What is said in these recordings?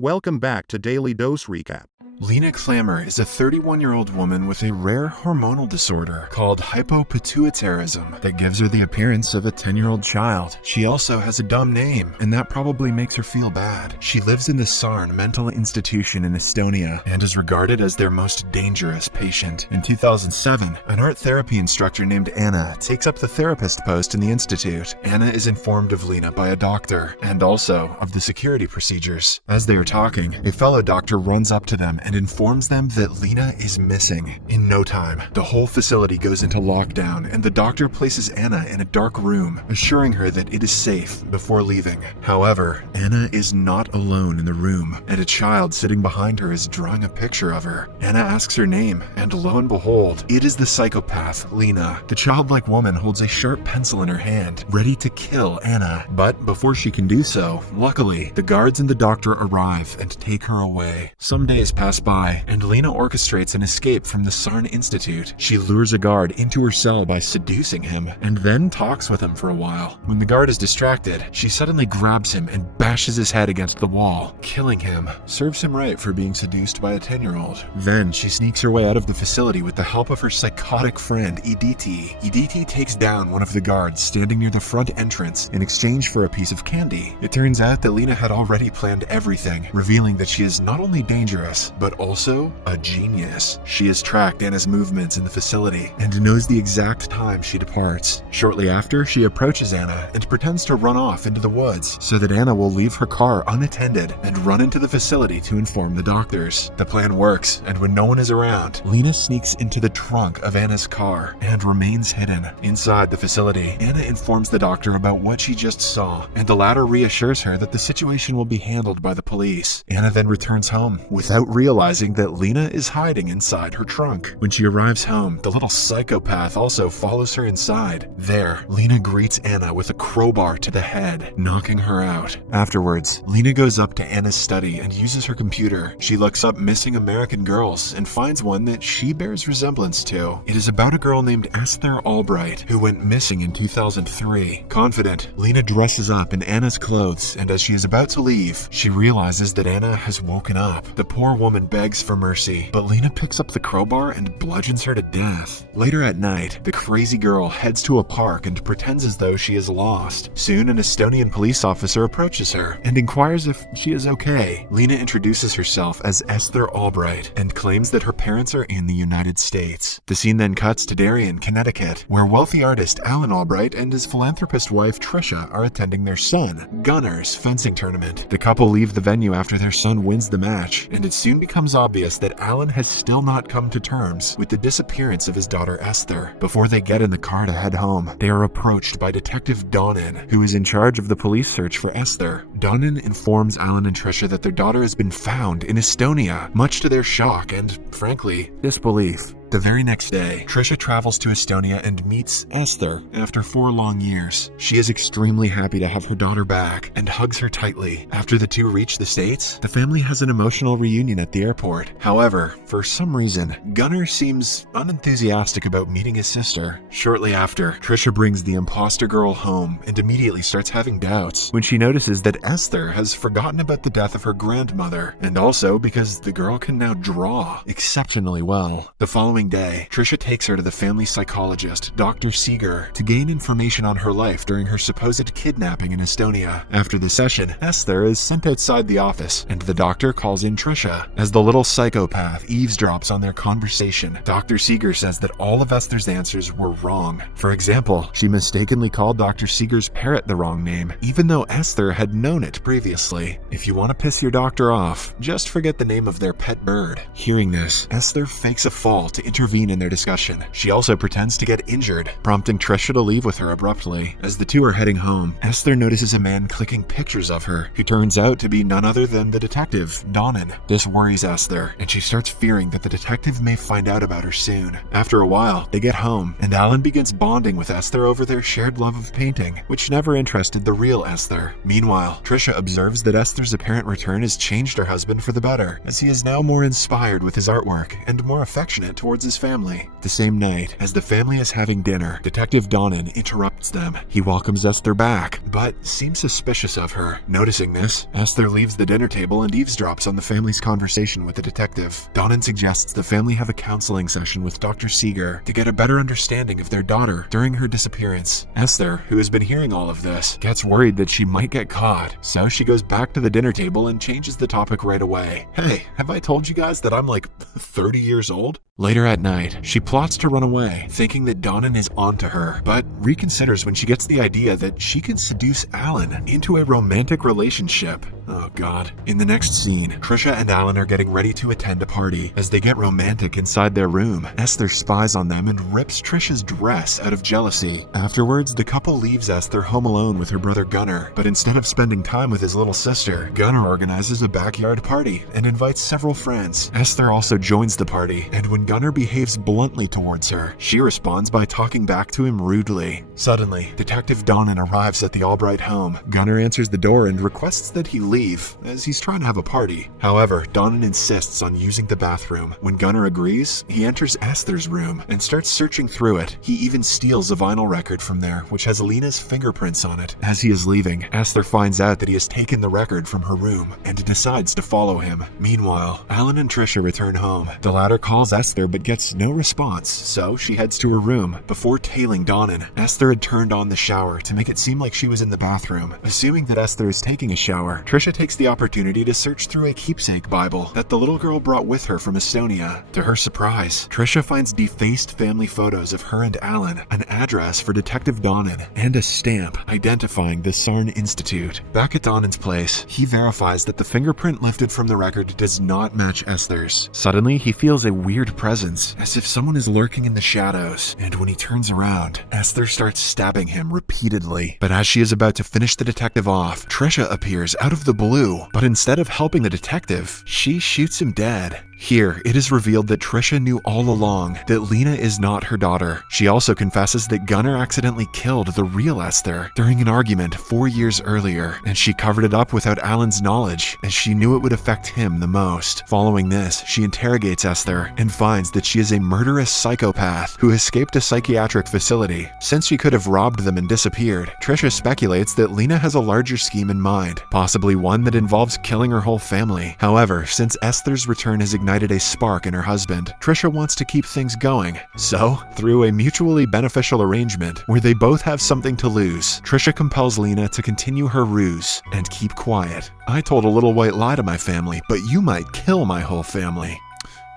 welcome back to Daily Dose Recap. Lena Klammer is a 31-year-old woman with a rare hormonal disorder called hypopituitarism that gives her the appearance of a 10-year-old child. She also has a dumb name, and that probably makes her feel bad. She lives in the Sarn mental institution in Estonia and is regarded as their most dangerous patient. In 2007, an art therapy instructor named Anna takes up the therapist post in the institute. Anna is informed of Lena by a doctor and also of the security procedures. As they are talking, a fellow doctor runs up to them and informs them that Lena is missing. In no time, the whole facility goes into lockdown and the doctor places Anna in a dark room, assuring her that it is safe before leaving. However, Anna is not alone in the room, and a child sitting behind her is drawing a picture of her. Anna asks her name, and lo and behold, it is the psychopath, Lena. The childlike woman holds a sharp pencil in her hand, ready to kill Anna. But before she can do so, luckily, the guards and the doctor arrive and take her away. Some days pass by, and Lena orchestrates an escape from the Sarn Institute. She lures a guard into her cell by seducing him, and then talks with him for a while. When the guard is distracted, she suddenly grabs him and bashes his head against the wall, killing him. Serves him right for being seduced by a 10-year-old. Then she sneaks her way out of the facility with the help of her psychotic friend, Editi. Editi takes down one of the guards standing near the front entrance in exchange for a piece of candy. It turns out that Lena had already planned everything, revealing that she is not only dangerous, but also a genius. She has tracked Anna's movements in the facility and knows the exact time she departs. Shortly after, she approaches Anna and pretends to run off into the woods so that Anna will leave her car unattended and run into the facility to inform the doctors. The plan works, and when no one is around, Lena sneaks into the trunk of Anna's car and remains hidden. Inside the facility, Anna informs the doctor about what she just saw, and the latter reassures her that the situation will be handled by the police. Anna then returns home without realizing that Lena is hiding inside her trunk. When she arrives home, the little psychopath also follows her inside. There, Lena greets Anna with a crowbar to the head, knocking her out. Afterwards, Lena goes up to Anna's study and uses her computer. She looks up missing American girls and finds one that she bears resemblance to. It is about a girl named Esther Albright, who went missing in 2003. Confident, Lena dresses up in Anna's clothes, and as she is about to leave, she realizes that Anna has woken up. The poor woman begs for mercy, but Lena picks up the crowbar and bludgeons her to death. Later at night, the crazy girl heads to a park and pretends as though she is lost. Soon, an Estonian police officer approaches her and inquires if she is okay. Lena introduces herself as Esther Albright and claims that her parents are in the United States. The scene then cuts to Darien, Connecticut, where wealthy artist Alan Albright and his philanthropist wife Trisha are attending their son, Gunnar's fencing tournament. The couple leave the venue after their son wins the match, and it soon becomes obvious that Alan has still not come to terms with the disappearance of his daughter Esther. Before they get in the car to head home, they are approached by Detective Donnan, who is in charge of the police search for Esther. Donnan informs Alan and Trisha that their daughter has been found in Estonia, much to their shock and, frankly, disbelief. The very next day, Trisha travels to Estonia and meets Esther after 4 long years. She is extremely happy to have her daughter back and hugs her tightly. After the two reach the States, the family has an emotional reunion at the airport. However, for some reason, Gunnar seems unenthusiastic about meeting his sister. Shortly after, Trisha brings the imposter girl home and immediately starts having doubts when she notices that Esther has forgotten about the death of her grandmother, and also because the girl can now draw exceptionally well. The following day, Trisha takes her to the family psychologist, Dr. Seeger, to gain information on her life during her supposed kidnapping in Estonia. After the session, Esther is sent outside the office, and the doctor calls in Trisha. As the little psychopath eavesdrops on their conversation, Dr. Seeger says that all of Esther's answers were wrong. For example, she mistakenly called Dr. Seeger's parrot the wrong name, even though Esther had known it previously. If you want to piss your doctor off, just forget the name of their pet bird. Hearing this, Esther fakes a fall to intervene in their discussion. She also pretends to get injured, prompting Trisha to leave with her abruptly. As the two are heading home, Esther notices a man clicking pictures of her, who turns out to be none other than the detective, Donnan. This worries Esther, and she starts fearing that the detective may find out about her soon. After a while, they get home, and Alan begins bonding with Esther over their shared love of painting, which never interested the real Esther. Meanwhile, Trisha observes that Esther's apparent return has changed her husband for the better, as he is now more inspired with his artwork and more affectionate towards towards his family. The same night, as the family is having dinner, Detective Donnan interrupts them. He welcomes Esther back, but seems suspicious of her. Noticing this, Esther leaves the dinner table and eavesdrops on the family's conversation with the detective. Donnan suggests the family have a counseling session with Dr. Seeger to get a better understanding of their daughter during her disappearance. Esther, who has been hearing all of this, gets worried that she might get caught, so she goes back to the dinner table and changes the topic right away. Hey, have I told you guys that I'm like 30 years old? Later at night, she plots to run away, thinking that Donnan is onto her, but reconsiders when she gets the idea that she can seduce Alan into a romantic relationship. Oh god. In the next scene, Trisha and Alan are getting ready to attend a party. As they get romantic inside their room, Esther spies on them and rips Trisha's dress out of jealousy. Afterwards, the couple leaves Esther home alone with her brother Gunnar, but instead of spending time with his little sister, Gunnar organizes a backyard party and invites several friends. Esther also joins the party, and when Gunnar behaves bluntly towards her, she responds by talking back to him rudely. Suddenly, Detective Donnan arrives at the Albright home. Gunnar answers the door and requests that he leave, as he's trying to have a party. However, Donnan insists on using the bathroom. When Gunnar agrees, he enters Esther's room and starts searching through it. He even steals a vinyl record from there, which has Lena's fingerprints on it. As he is leaving, Esther finds out that he has taken the record from her room and decides to follow him. Meanwhile, Alan and Trisha return home. The latter calls Esther but gets no response, so she heads to her room. Before tailing Donnan, Esther had turned on the shower to make it seem like she was in the bathroom. Assuming that Esther is taking a shower, Trisha takes the opportunity to search through a keepsake Bible that the little girl brought with her from Estonia. To her surprise, Trisha finds defaced family photos of her and Alan, an address for Detective Donnan, and a stamp identifying the Sarn Institute. Back at Donnan's place, he verifies that the fingerprint lifted from the record does not match Esther's. Suddenly, he feels a weird presence, as if someone is lurking in the shadows, and when he turns around, Esther starts stabbing him repeatedly. But as she is about to finish the detective off, Trisha appears out of the blue, but instead of helping the detective, she shoots him dead. Here, it is revealed that Trisha knew all along that Lena is not her daughter. She also confesses that Gunnar accidentally killed the real Esther during an argument 4 years earlier, and she covered it up without Alan's knowledge, as she knew it would affect him the most. Following this, she interrogates Esther and finds that she is a murderous psychopath who escaped a psychiatric facility. Since she could have robbed them and disappeared, Trisha speculates that Lena has a larger scheme in mind, possibly one that involves killing her whole family. However, since Esther's return has ignited a spark in her husband, Trisha wants to keep things going. So, through a mutually beneficial arrangement where they both have something to lose, Trisha compels Lena to continue her ruse and keep quiet. I told a little white lie to my family, but you might kill my whole family.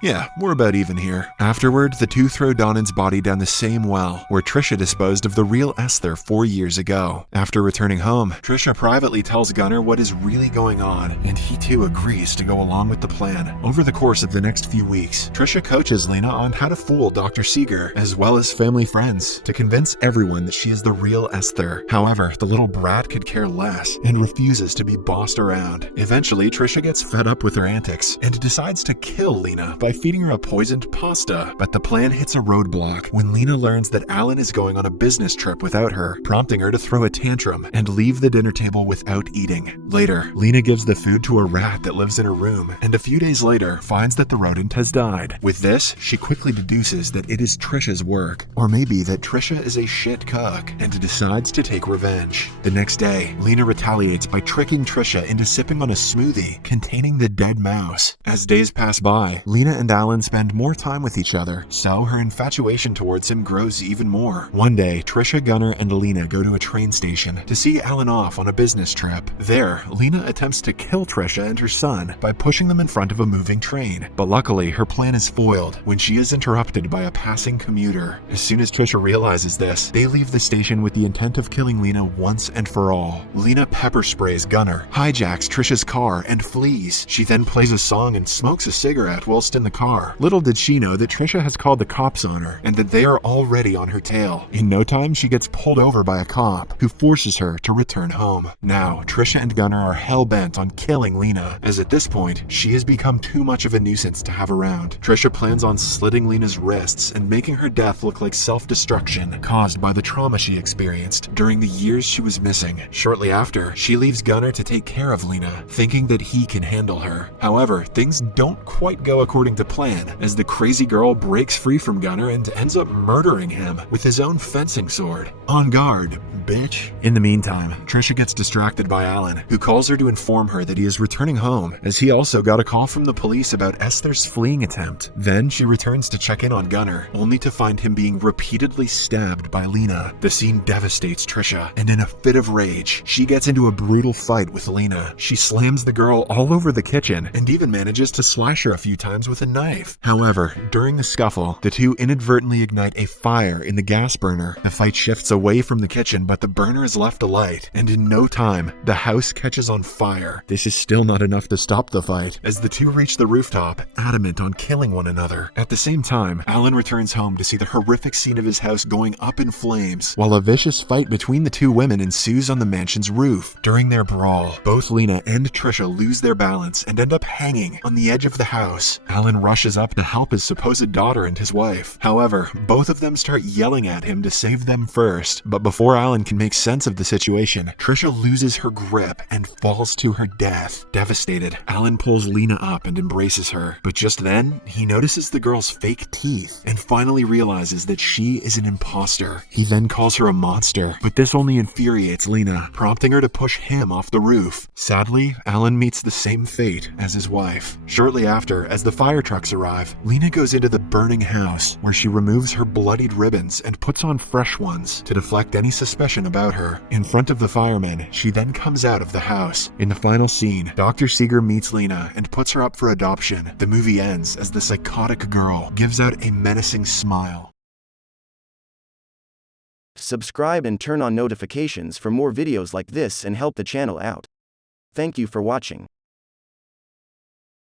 Yeah, we're about even here. Afterward, the two throw Donnan's body down the same well where Trisha disposed of the real Esther 4 years ago. After returning home, Trisha privately tells Gunnar what is really going on, and he too agrees to go along with the plan. Over the course of the next few weeks, Trisha coaches Lena on how to fool Dr. Seeger, as well as family friends, to convince everyone that she is the real Esther. However, the little brat could care less and refuses to be bossed around. Eventually, Trisha gets fed up with her antics and decides to kill Lena by feeding her a poisoned pasta. But the plan hits a roadblock when Lena learns that Alan is going on a business trip without her, prompting her to throw a tantrum and leave the dinner table without eating. Later, Lena gives the food to a rat that lives in her room, and a few days later finds that the rodent has died. With this, she quickly deduces that it is Trisha's work, or maybe that Trisha is a shit cook, and decides to take revenge. The next day, Lena retaliates by tricking Trisha into sipping on a smoothie containing the dead mouse. As days pass by, Lena and Alan spend more time with each other, so her infatuation towards him grows even more. One day, Trisha, Gunnar, and Lena go to a train station to see Alan off on a business trip. There, Lena attempts to kill Trisha and her son by pushing them in front of a moving train, but luckily her plan is foiled when she is interrupted by a passing commuter. As soon as Trisha realizes this, they leave the station with the intent of killing Lena once and for all. Lena pepper sprays Gunnar, hijacks Trisha's car, and flees. She then plays a song and smokes a cigarette whilst in the car. Little did she know that Trisha has called the cops on her and that they are already on her tail. In no time, she gets pulled over by a cop who forces her to return home. Now, Trisha and Gunnar are hell-bent on killing Lena, as at this point, she has become too much of a nuisance to have around. Trisha plans on slitting Lena's wrists and making her death look like self-destruction caused by the trauma she experienced during the years she was missing. Shortly after, she leaves Gunnar to take care of Lena, thinking that he can handle her. However, things don't quite go according according to plan, as the crazy girl breaks free from Gunnar and ends up murdering him with his own fencing sword. On guard, bitch. In the meantime, Trisha gets distracted by Alan, who calls her to inform her that he is returning home, as he also got a call from the police about Esther's fleeing attempt. Then she returns to check in on Gunnar, only to find him being repeatedly stabbed by Lena. The scene devastates Trisha, and in a fit of rage, she gets into a brutal fight with Lena. She slams the girl all over the kitchen, and even manages to slash her a few times with a knife. However, during the scuffle, the two inadvertently ignite a fire in the gas burner. The fight shifts away from the kitchen, but the burner is left alight, and in no time, the house catches on fire. This is still not enough to stop the fight, as the two reach the rooftop, adamant on killing one another. At the same time, Alan returns home to see the horrific scene of his house going up in flames, while a vicious fight between the two women ensues on the mansion's roof. During their brawl, both Lena and Trisha lose their balance and end up hanging on the edge of the house. Alan rushes up to help his supposed daughter and his wife. However, both of them start yelling at him to save them first, but before Alan can make sense of the situation, Trisha loses her grip and falls to her death. Devastated, Alan pulls Lena up and embraces her, but just then, he notices the girl's fake teeth and finally realizes that she is an imposter. He then calls her a monster, but this only infuriates Lena, prompting her to push him off the roof. Sadly, Alan meets the same fate as his wife. Shortly after, as the fire trucks arrive, Lena goes into the burning house, where she removes her bloodied ribbons and puts on fresh ones to deflect any suspicion about her. In front of the firemen, she then comes out of the house. In the final scene, Dr. Seeger meets Lena and puts her up for adoption. The movie ends as the psychotic girl gives out a menacing smile. Subscribe and turn on notifications for more videos like this and help the channel out. Thank you for watching.